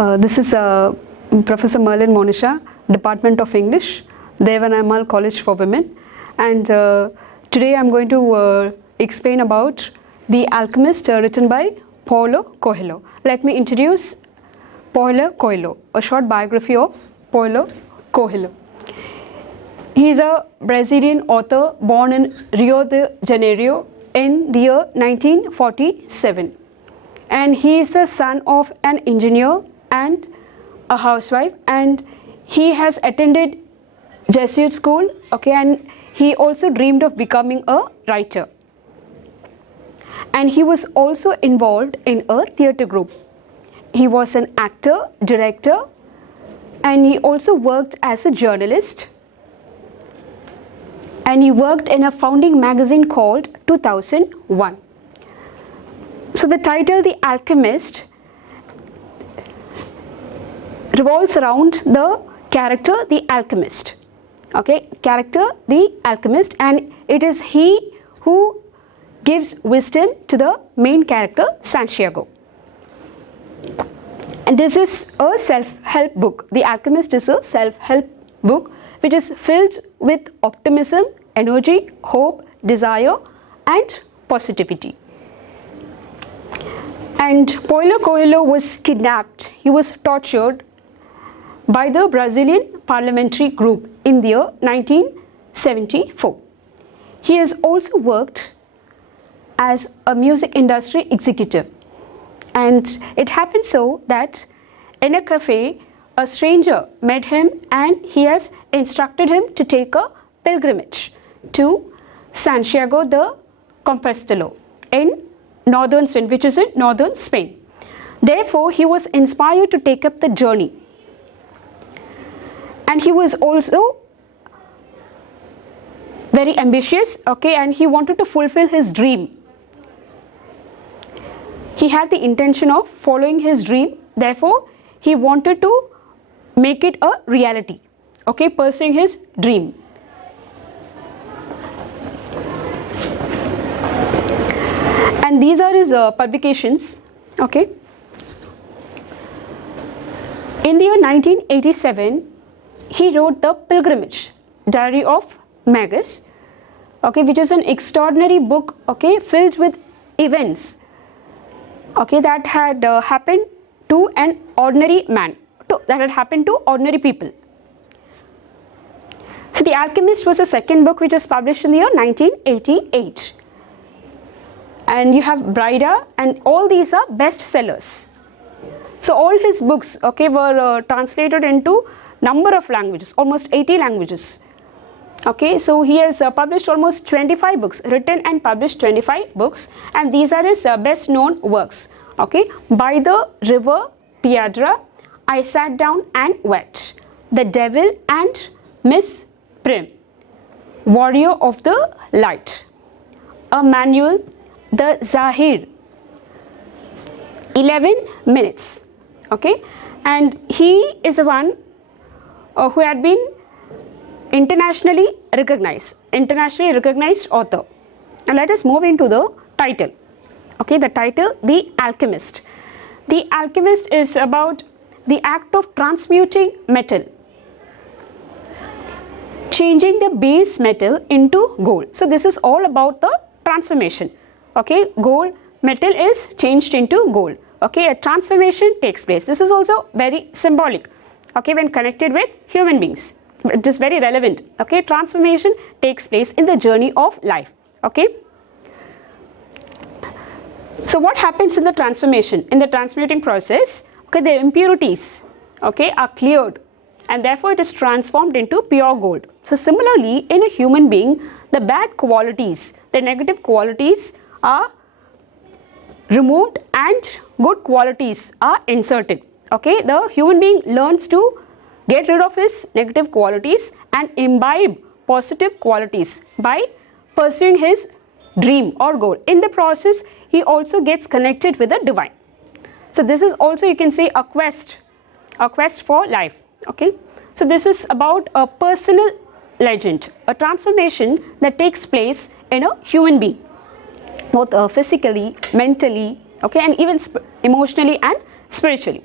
This is Professor V.Merlin Monisha, Department of English, Theivanai Ammal College for Women, and today I am going to explain about The Alchemist, written by Paulo Coelho. Let me introduce Paulo Coelho, a short biography of Paulo Coelho. He is a Brazilian author born in Rio de Janeiro in the year 1947, and he is the son of an engineer and a housewife, and he has attended Jesuit school, and he also dreamed of becoming a writer, and he was also involved in a theatre group. He was an actor, director, and he also worked as a journalist, and he worked in a founding magazine called 2001. So the title The Alchemist revolves around the character the alchemist. Character the alchemist, and it is he who gives wisdom to the main character Santiago. And this is a self-help book. The Alchemist is a self-help book which is filled with optimism, energy, hope, desire, and positivity. And Paulo Coelho was kidnapped. He was tortured by the Brazilian parliamentary group in the year 1974. He has also worked as a music industry executive, and it happened so that in a cafe a stranger met him, and he has instructed him to take a pilgrimage to Santiago de Compostela in northern Spain, which is in northern Spain. Therefore, he was inspired to take up the journey, and he was also very ambitious, and he wanted to fulfill his dream. He had the intention of following his dream, therefore he wanted to make it a reality, pursuing his dream. And these are his publications. In the year 1987, he wrote The Pilgrimage, Diary of Magus, which is an extraordinary book, filled with events, that had happened to an ordinary man, that had happened to ordinary people. So The Alchemist was the second book which was published in the year 1988. And you have Brida, and all these are bestsellers. So all his books, were translated into number of languages, almost 80 languages. So he has published almost 25 books, written and published 25 books, and these are his best known works. By the River Piedra, I Sat Down and Wept, The Devil and Miss Prim, Warrior of the Light, A Manual, The Zahir, 11 Minutes. And he is the one who had been internationally recognized author. And let us move into the title. The title, The Alchemist. The Alchemist is about the act of transmuting metal, changing the base metal into gold. So this is all about the transformation. Gold metal is changed into gold. A transformation takes place. This is also very symbolic, when connected with human beings. It is very relevant. Transformation takes place in the journey of life. So what happens in the transformation? In the transmuting process, the impurities, are cleared, and therefore it is transformed into pure gold. So similarly, in a human being, the bad qualities, the negative qualities are removed and good qualities are inserted. The human being learns to get rid of his negative qualities and imbibe positive qualities by pursuing his dream or goal. In the process, he also gets connected with the divine. So this is also, you can say, a quest for life. So this is about a personal legend, a transformation that takes place in a human being, both physically, mentally, and even emotionally and spiritually.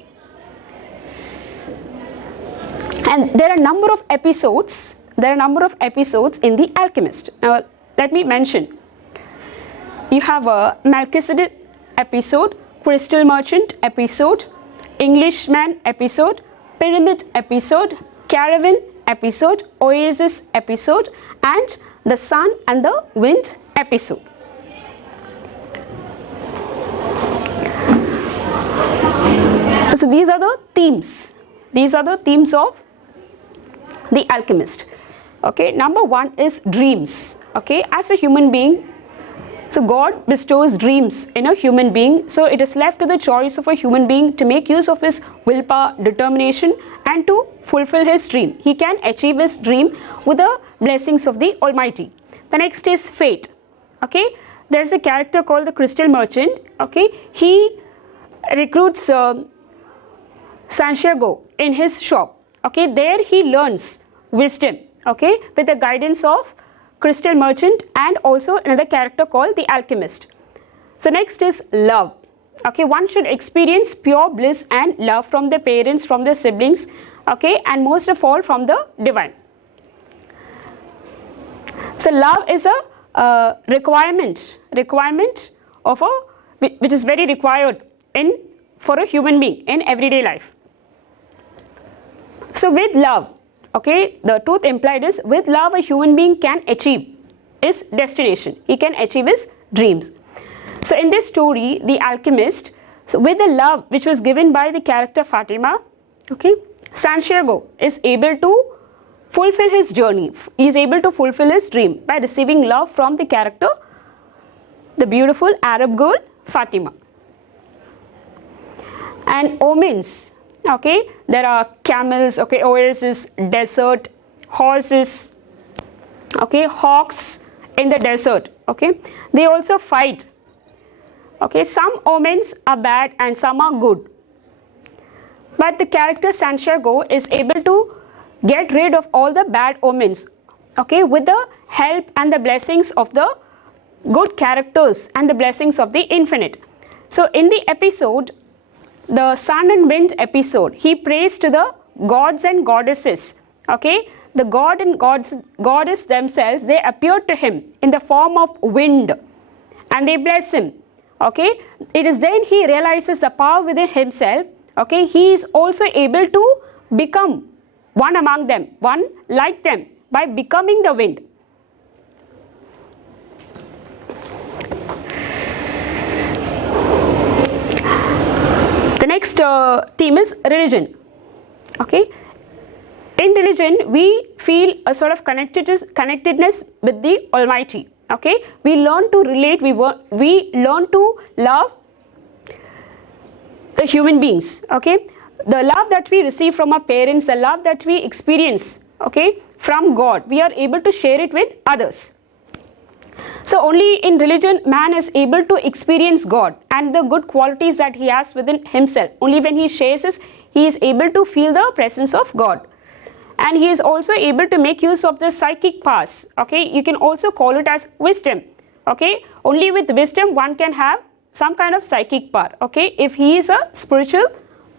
And there are a number of episodes. There are a number of episodes in The Alchemist. Now, let me mention. You have a Melchizedek episode, Crystal Merchant episode, Englishman episode, Pyramid episode, Caravan episode, Oasis episode, and the Sun and the Wind episode. So these are the themes. These are the themes of The Alchemist. Okay, number one is dreams. Okay, as a human being, so God bestows dreams in a human being. So it is left to the choice of a human being to make use of his willpower, determination, and to fulfill his dream. He can achieve his dream with the blessings of the Almighty. The next is fate. Okay, there is a character called the Crystal Merchant. Okay, he recruits Santiago in his shop. Okay, there he learns wisdom. Okay, with the guidance of Crystal Merchant and also another character called the Alchemist. So next is love. Okay, one should experience pure bliss and love from the parents, from the siblings, okay, and most of all from the divine. So love is a requirement of a which is very required for a human being in everyday life. So with love, okay, the truth implied is with love a human being can achieve his destination. He can achieve his dreams. So in this story, The Alchemist, so with the love which was given by the character Fatima, okay, Santiago is able to fulfill his journey. He is able to fulfill his dream by receiving love from the character, the beautiful Arab girl Fatima. And omens. Okay, there are camels, okay, oasis, desert, horses, okay, hawks in the desert, okay. They also fight. Okay, some omens are bad and some are good. But the character Santiago is able to get rid of all the bad omens, okay, with the help and the blessings of the good characters and the blessings of the infinite. So in the episode, the Sun and Wind episode, he prays to the gods and goddesses. Okay, the god and goddess themselves, they appear to him in the form of wind and they bless him. Okay, it is then he realizes the power within himself. Okay, he is also able to become one among them, one like them, by becoming the wind. The next theme is religion. Okay, in religion we feel a sort of connectedness with the Almighty. Okay, we learn to relate, we learn to love the human beings. Okay, the love that we receive from our parents, the love that we experience, okay, from God, we are able to share it with others. So only in religion man is able to experience God and the good qualities that he has within himself. Only when he shares this, he is able to feel the presence of God. And he is also able to make use of the psychic powers. Okay, you can also call it as wisdom. Okay, only with wisdom one can have some kind of psychic power. Okay, if he is a spiritual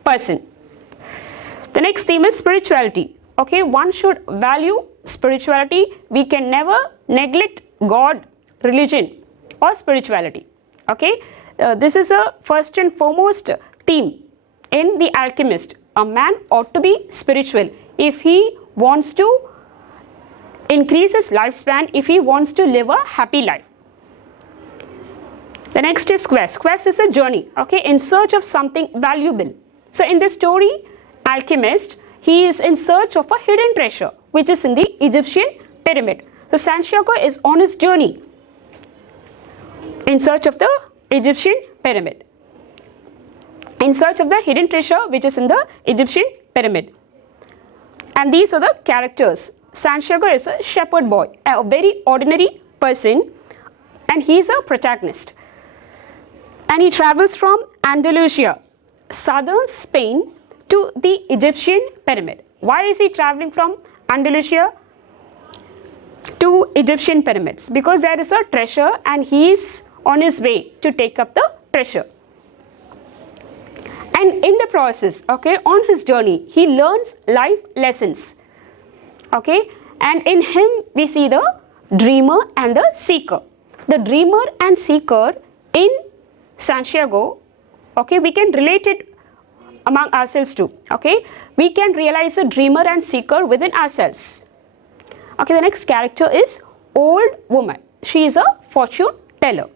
person. The next theme is spirituality. Okay, one should value spirituality. We can never neglect God, religion or spirituality. Okay, this is a first and foremost theme in The Alchemist. A man ought to be spiritual if he wants to increase his lifespan, if he wants to live a happy life. The next is quest. Quest is a journey, okay, in search of something valuable. So in this story, Alchemist, he is in search of a hidden treasure which is in the Egyptian pyramid. So Santiago is on his journey in search of the Egyptian pyramid, in search of the hidden treasure which is in the Egyptian pyramid. And these are the characters. Santiago is a shepherd boy, a very ordinary person, and he is a protagonist. And he travels from Andalusia, southern Spain, to the Egyptian pyramid. Why is he traveling from Andalusia to Egyptian pyramids? Because there is a treasure and he is on his way to take up the treasure. And in the process, okay, on his journey, he learns life lessons. Okay, and in him we see the dreamer and the seeker. The dreamer and seeker in Santiago, okay, we can relate it among ourselves too. Okay, we can realize a dreamer and seeker within ourselves. Okay, the next character is old woman. She is a fortune teller.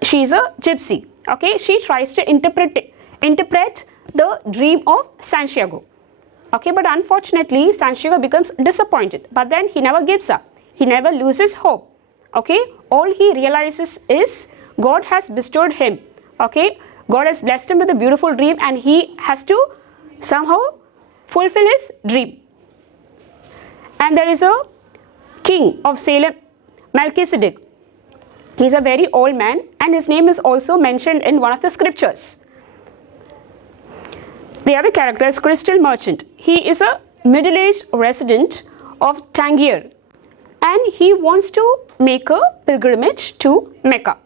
She is a gypsy. Okay, she tries to interpret the dream of Santiago. Okay, but unfortunately Santiago becomes disappointed, but then he never gives up. He never loses hope. Okay, all he realizes is God has bestowed him. Okay, God has blessed him with a beautiful dream and he has to somehow fulfill his dream. And there is a king of Salem, Melchizedek. He is a very old man and his name is also mentioned in one of the scriptures. The other character is Crystal Merchant. He is a middle-aged resident of Tangier and he wants to make a pilgrimage to Mecca.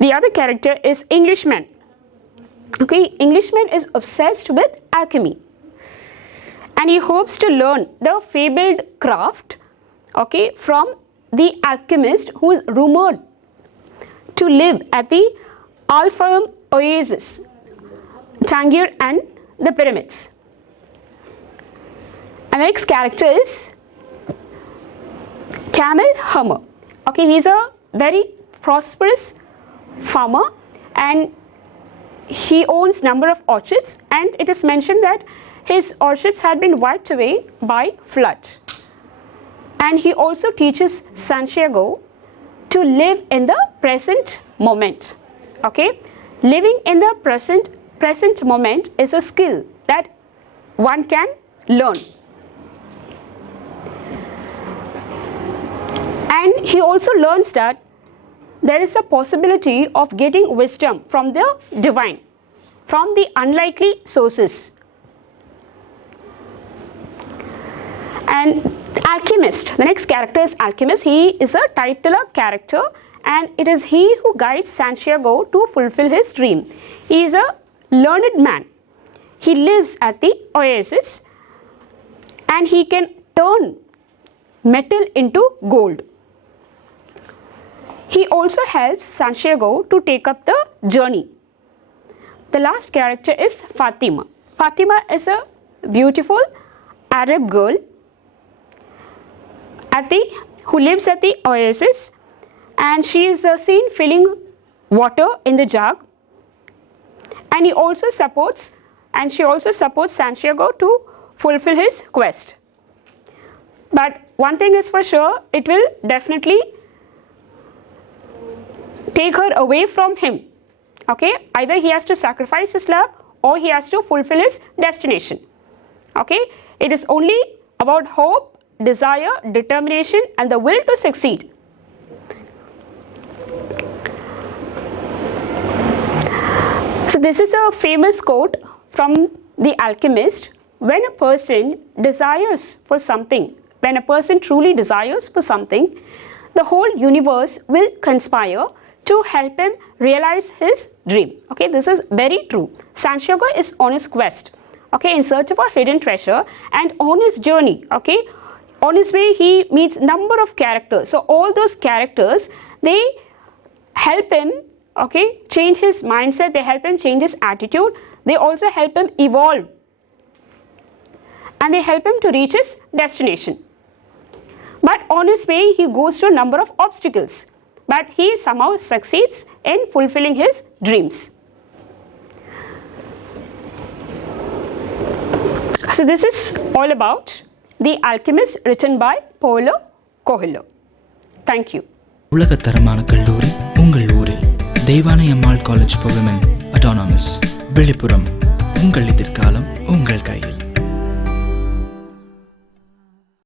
The other character is Englishman. Okay, Englishman is obsessed with alchemy and he hopes to learn the fabled craft, okay, from the alchemist who is rumored to live at the Alpharum oasis, Tangier and the pyramids. And the next character is Camel Hummer. Okay, he is a very prosperous farmer and he owns number of orchards, and it is mentioned that his orchards had been wiped away by flood. And he also teaches Santiago to live in the present moment. Okay, living in the present moment is a skill that one can learn. And he also learns that there is a possibility of getting wisdom from the divine, from the unlikely sources. And Alchemist, the next character is Alchemist. He is a titular character and it is he who guides Santiago to fulfill his dream. He is a learned man. He lives at the oasis and he can turn metal into gold. He also helps Santiago to take up the journey. The last character is Fatima. Fatima is a beautiful Arab girl who lives at the oasis, and she is seen filling water in the jug. And she also supports Santiago to fulfill his quest. But one thing is for sure, it will definitely take her away from him. Okay, either he has to sacrifice his love or he has to fulfill his destination. Okay, it is only about hope, desire, determination and the will to succeed. So this is a famous quote from The Alchemist. When a person desires for something, when a person truly desires for something, the whole universe will conspire to help him realize his dream. Okay, this is very true. Santiago is on his quest, okay, in search of a hidden treasure, and on his journey, okay, on his way he meets number of characters. So all those characters, they help him, okay, change his mindset, they help him change his attitude, they also help him evolve and they help him to reach his destination. But on his way he goes through a number of obstacles, but he somehow succeeds in fulfilling his dreams. So this is all about The Alchemist, written by Paulo Coelho. Thank you. உலகத்தரமான கல்லூரி உங்கள் ஊரில் Deivanai Ammal college for women autonomous Villupuram. உங்கள் எதிர்காலம் உங்கள் கையில்.